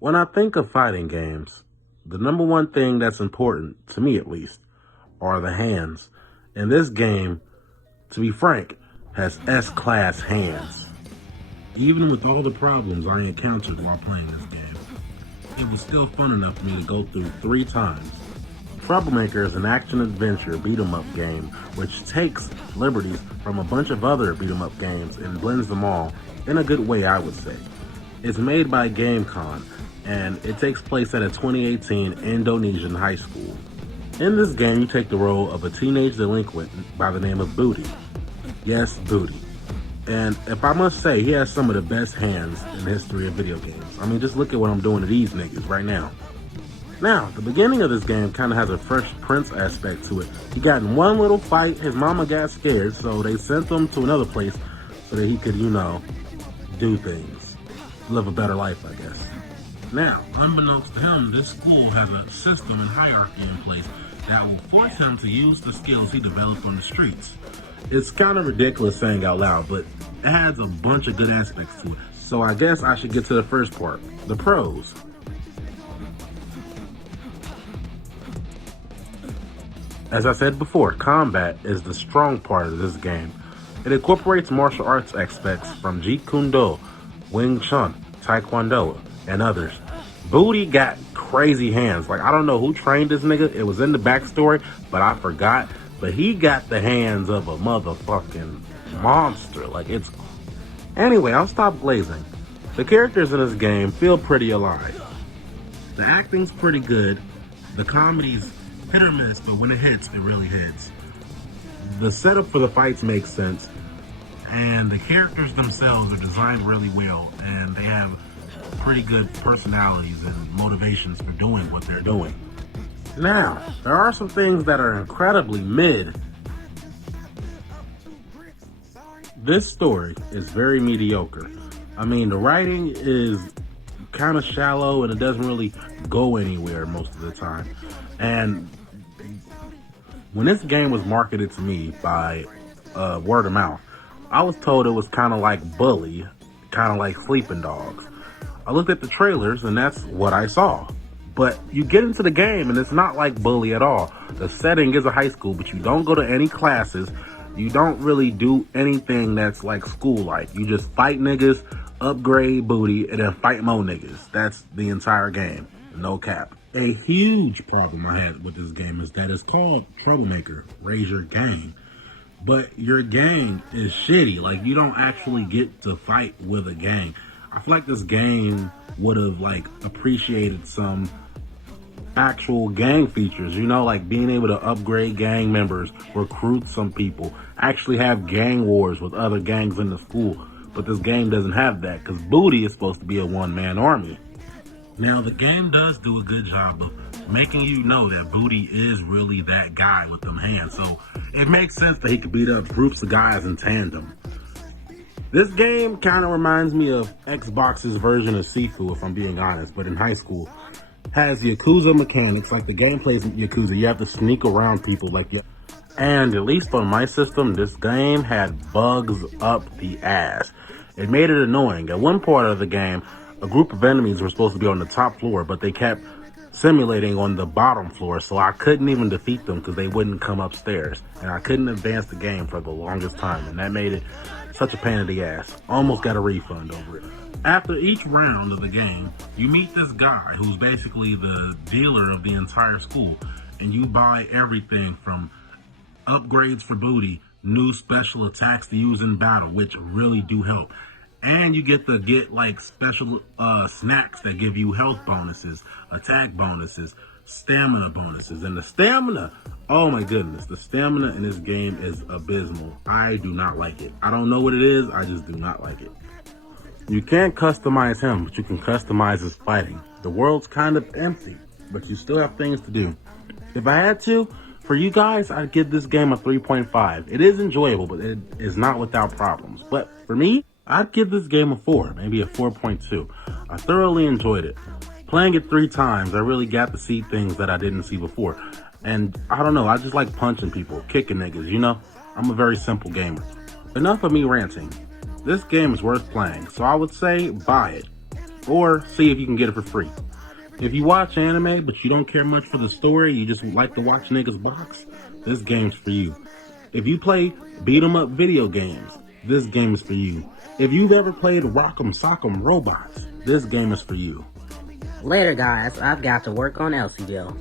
When I think of fighting games, the number one thing that's important, to me at least, are the hands. And this game, to be frank, has S-class hands. Even with all the problems I encountered while playing this game, it was still fun enough for me to go through 3 times. Troublemaker is an action-adventure beat-em-up game which takes liberties from a bunch of other beat-em-up games and blends them all in a good way, I would say. It's made by GameCon, and it takes place at a 2018 Indonesian high school. In this game, you take the role of a teenage delinquent by the name of Booty. Yes, Booty. And if I must say, he has some of the best hands in the history of video games. I mean, just look at what I'm doing to these niggas right now. Now, the beginning of this game kind of has a Fresh Prince aspect to it. He got in one little fight, his mama got scared, so they sent him to another place so that he could, do things. Live a better life, I guess. Now, unbeknownst to him, this school has a system and hierarchy in place that will force him to use the skills he developed on the streets. It's kind of ridiculous saying out loud, but it has a bunch of good aspects to it. So I guess I should get to the first part, the pros. As I said before, combat is the strong part of this game. It incorporates martial arts aspects from Jeet Kune Do, Wing Chun, Taekwondo, and others. Booty got crazy hands. Like, I don't know who trained this nigga. It was in the backstory, but I forgot. But he got the hands of a motherfucking monster. Anyway, I'll stop glazing. The characters in this game feel pretty alive. The acting's pretty good. The comedy's hit or miss, but when it hits, it really hits. The setup for the fights makes sense, and the characters themselves are designed really well, and they have pretty good personalities and motivations for doing what they're doing. Now, there are some things that are incredibly mid. This story is very mediocre. I mean, the writing is kind of shallow and it doesn't really go anywhere most of the time. And when this game was marketed to me by word of mouth, I was told it was kind of like Bully, kind of like Sleeping Dogs. I looked at the trailers and that's what I saw. But you get into the game and it's not like Bully at all. The setting is a high school, but you don't go to any classes. You don't really do anything that's like school-like. You just fight niggas, upgrade Booty, and then fight more niggas. That's the entire game. No cap. A huge problem I had with this game is that it's called Troublemaker, Raise Your Gang. But your gang is shitty. Like, you don't actually get to fight with a gang. I feel like this game would have appreciated some actual gang features, like being able to upgrade gang members, recruit some people, actually have gang wars with other gangs in the school. But this game doesn't have that because Booty is supposed to be a one-man army. Now, the game does do a good job of making you know that Booty is really that guy with them hands. So it makes sense that he could beat up groups of guys in tandem. This game kind of reminds me of Xbox's version of Sifu, if I'm being honest, but in high school. Has Yakuza mechanics, like the gameplay's Yakuza. You have to sneak around people and at least on my system, this game had bugs up the ass. It made it annoying. At one part of the game, a group of enemies were supposed to be on the top floor, but they kept simulating on the bottom floor, so I couldn't even defeat them because they wouldn't come upstairs. And I couldn't advance the game for the longest time, and that made it such a pain in the ass. Almost got a refund over it. After each round of the game, you meet this guy who's basically the dealer of the entire school, and you buy everything from upgrades for Booty, new special attacks to use in battle, which really do help. And you get special snacks that give you health bonuses, attack bonuses, stamina bonuses. And the stamina, oh my goodness, the stamina in this game is abysmal. I do not like it. I don't know what it is, I just do not like it. You can't customize him, but you can customize his fighting. The world's kind of empty, but you still have things to do. If I had to, for you guys, I'd give this game a 3.5. It is enjoyable, but it is not without problems. But for me, I'd give this game a 4, maybe a 4.2. I thoroughly enjoyed it. Playing it 3 times, I really got to see things that I didn't see before. And I don't know, I just like punching people, kicking niggas, I'm a very simple gamer. Enough of me ranting. This game is worth playing, so I would say buy it. or see if you can get it for free. If you watch anime but you don't care much for the story, you just like to watch niggas box, this game's for you. If you play beat 'em up video games, this game is for you. If you've ever played Rock'em Sock'em Robots, this game is for you. Later, guys. I've got to work on Elsie Bill.